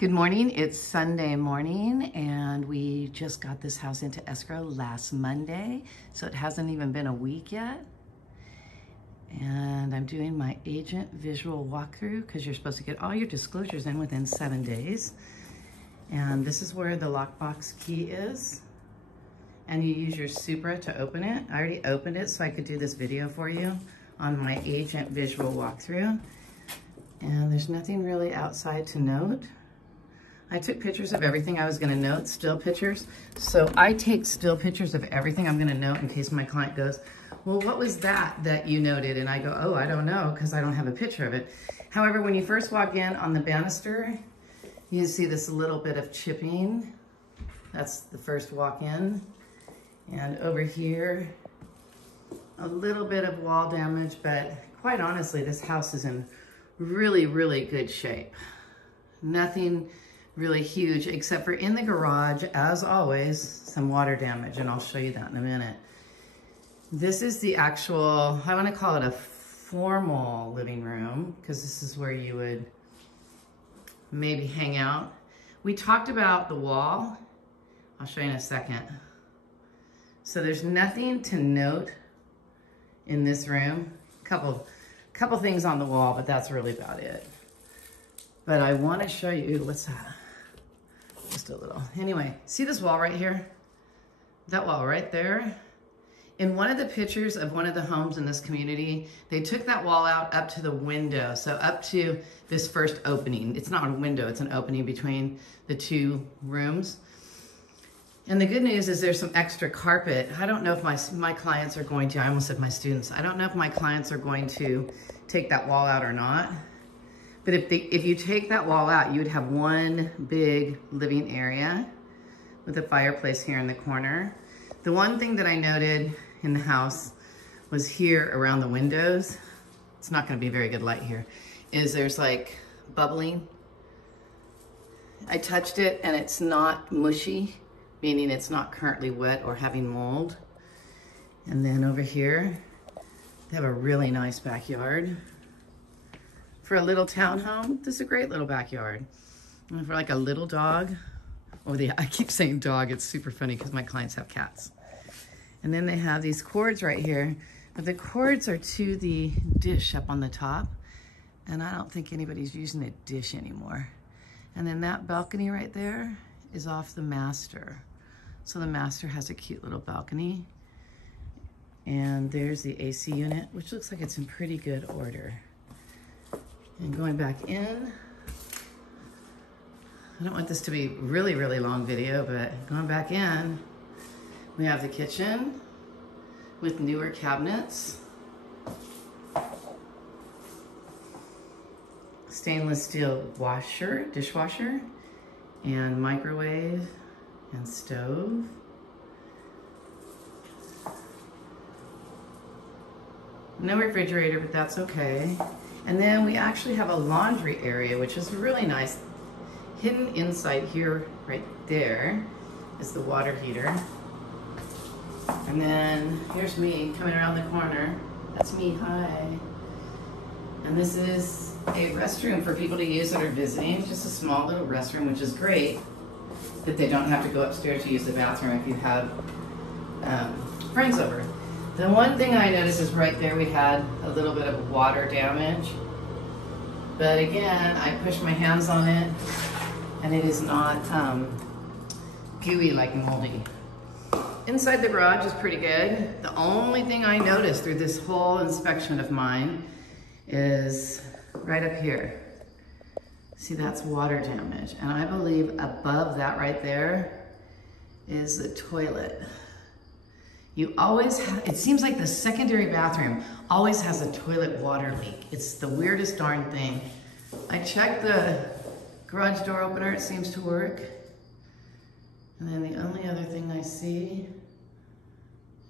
Good morning. It's Sunday morning and we just got this house into escrow last Monday, so it hasn't even been a week yet. And I'm doing my agent visual walkthrough because you're supposed to get all your disclosures in within 7 days. And this is where the lockbox key is. And you use your Supra to open it. I already opened it so I could do this video for you on my agent visual walkthrough. And there's nothing really outside to note. I took pictures of everything I was gonna note, still pictures. So I take still pictures of everything I'm gonna note in case my client goes, well, what was that you noted? And I go, oh, I don't know, because I don't have a picture of it. However, when you first walk in on the banister, you see this little bit of chipping. That's the first walk in. And over here, a little bit of wall damage, but quite honestly, this house is in really, really good shape. Nothing really huge, except for in the garage, as always, some water damage, and I'll show you that in a minute. This is the actual, I want to call it a formal living room, because this is where you would maybe hang out. We talked about the wall. I'll show you in a second. So there's nothing to note in this room. Couple things on the wall, but that's really about it. But I want to show you, what's that? Just a little. Anyway, see this wall right here? That wall right there? In one of the pictures of one of the homes in this community, they took that wall out up to the window. So up to this first opening. It's not a window, it's an opening between the two rooms. And the good news is there's some extra carpet. I don't know if my clients are going to, I almost said my students, I don't know if my clients are going to take that wall out or not. But if you take that wall out, you would have one big living area with a fireplace here in the corner. The one thing that I noted in the house was here around the windows, it's not gonna be very good light here, is there's like bubbling. I touched it and it's not mushy, meaning it's not currently wet or having mold. And then over here, they have a really nice backyard. For a little townhome, this is a great little backyard. And for like a little dog, I keep saying dog, it's super funny because my clients have cats. And then they have these cords right here, but the cords are to the dish up on the top, and I don't think anybody's using the dish anymore. And then that balcony right there is off the master. So the master has a cute little balcony. And there's the AC unit, which looks like it's in pretty good order. And going back in, I don't want this to be really, really long video, but going back in, we have the kitchen with newer cabinets, stainless steel dishwasher, and microwave and stove. No refrigerator, but that's okay. And then we actually have a laundry area, which is really nice. Hidden inside here, right there, is the water heater. And then here's me coming around the corner. That's me, hi. And this is a restroom for people to use that are visiting. It's just a small little restroom, which is great that they don't have to go upstairs to use the bathroom if you have friends over. The one thing I noticed is right there we had a little bit of water damage. But again, I pushed my hands on it and it is not gooey like moldy. Inside the garage is pretty good. The only thing I noticed through this whole inspection of mine is right up here. See, that's water damage. And I believe above that right there is the toilet. You always have, it seems like the secondary bathroom always has a toilet water leak. It's the weirdest darn thing. I checked the garage door opener, it seems to work. And then the only other thing I see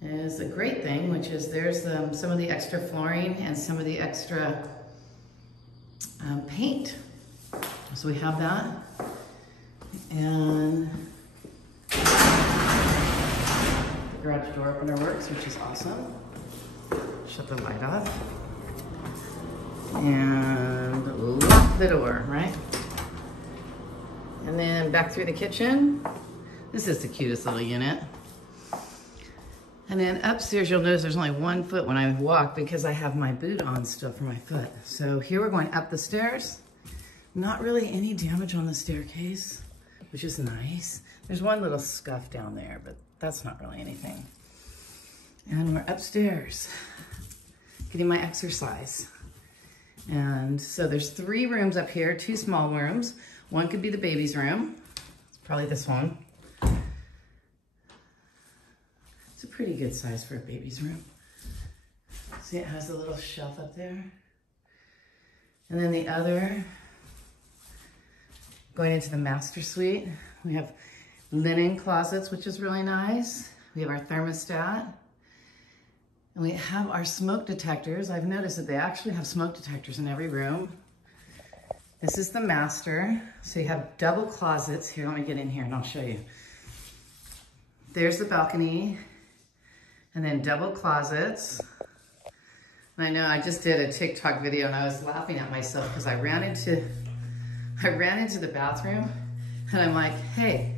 is a great thing, which is there's some of the extra flooring and some of the extra paint. So we have that. And garage door opener works, which is awesome. Shut the light off. And lock the door, right? And then back through the kitchen. This is the cutest little unit. And then upstairs, you'll notice there's only 1 foot when I walk because I have my boot on still for my foot. So here we're going up the stairs. Not really any damage on the staircase, which is nice. There's one little scuff down there, but that's not really anything. And we're upstairs, getting my exercise. And so there's 3 rooms up here, 2 small rooms. One could be the baby's room. It's probably this one. It's a pretty good size for a baby's room. See, it has a little shelf up there. And then the other, going into the master suite, we have linen closets, which is really nice. We have our thermostat. And we have our smoke detectors. I've noticed that they actually have smoke detectors in every room. This is the master. So you have double closets. Here, let me get in here and I'll show you. There's the balcony. And then double closets. And I know I just did a TikTok video and I was laughing at myself because I ran into the bathroom and I'm like, hey,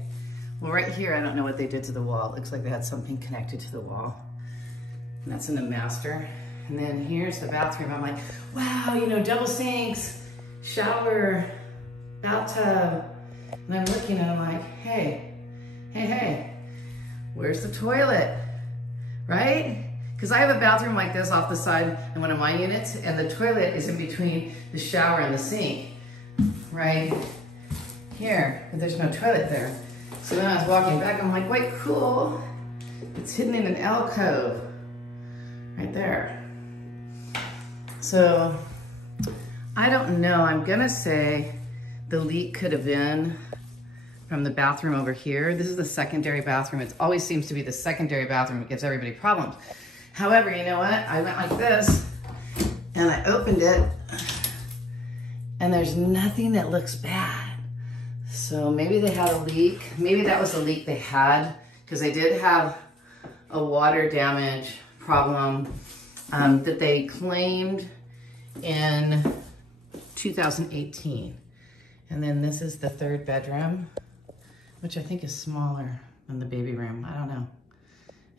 well right here, I don't know what they did to the wall. It looks like they had something connected to the wall. And that's in the master. And then here's the bathroom. I'm like, wow, you know, double sinks, shower, bathtub. And I'm looking and I'm like, hey, where's the toilet? Right? Because I have a bathroom like this off the side in one of my units, and the toilet is in between the shower and the sink, right here, but there's no toilet there. So then I was walking back, I'm like, wait, cool. It's hidden in an alcove, right there. So, I don't know, I'm gonna say the leak could have been from the bathroom over here. This is the secondary bathroom. It always seems to be the secondary bathroom that gives everybody problems. However, you know what? I went like this and I opened it and there's nothing that looks bad. So maybe they had a leak. Maybe that was the leak they had because they did have a water damage problem that they claimed in 2018. And then this is the 3rd bedroom, which I think is smaller than the baby room. I don't know.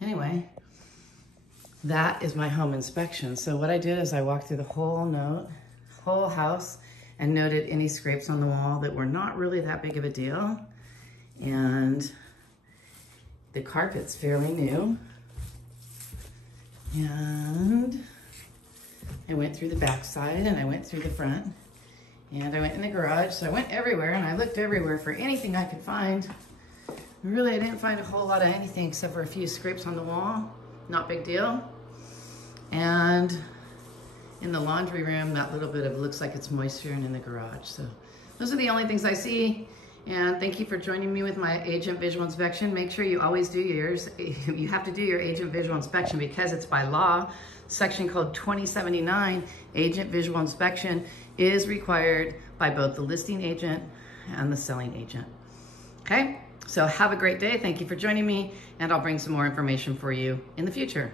Anyway, that is my home inspection. So what I did is I walked through the whole house and noted any scrapes on the wall that were not really that big of a deal. And the carpet's fairly new. And I went through the back side and I went through the front. And I went in the garage, so I went everywhere and I looked everywhere for anything I could find. Really, I didn't find a whole lot of anything except for a few scrapes on the wall. Not big deal. And in the laundry room, that little bit of looks like it's moisture, and in the garage. So those are the only things I see. And thank you for joining me with my agent visual inspection. Make sure you always do yours. You have to do your agent visual inspection because it's by law. Section code 2079, agent visual inspection is required by both the listing agent and the selling agent. Okay, so have a great day. Thank you for joining me, and I'll bring some more information for you in the future.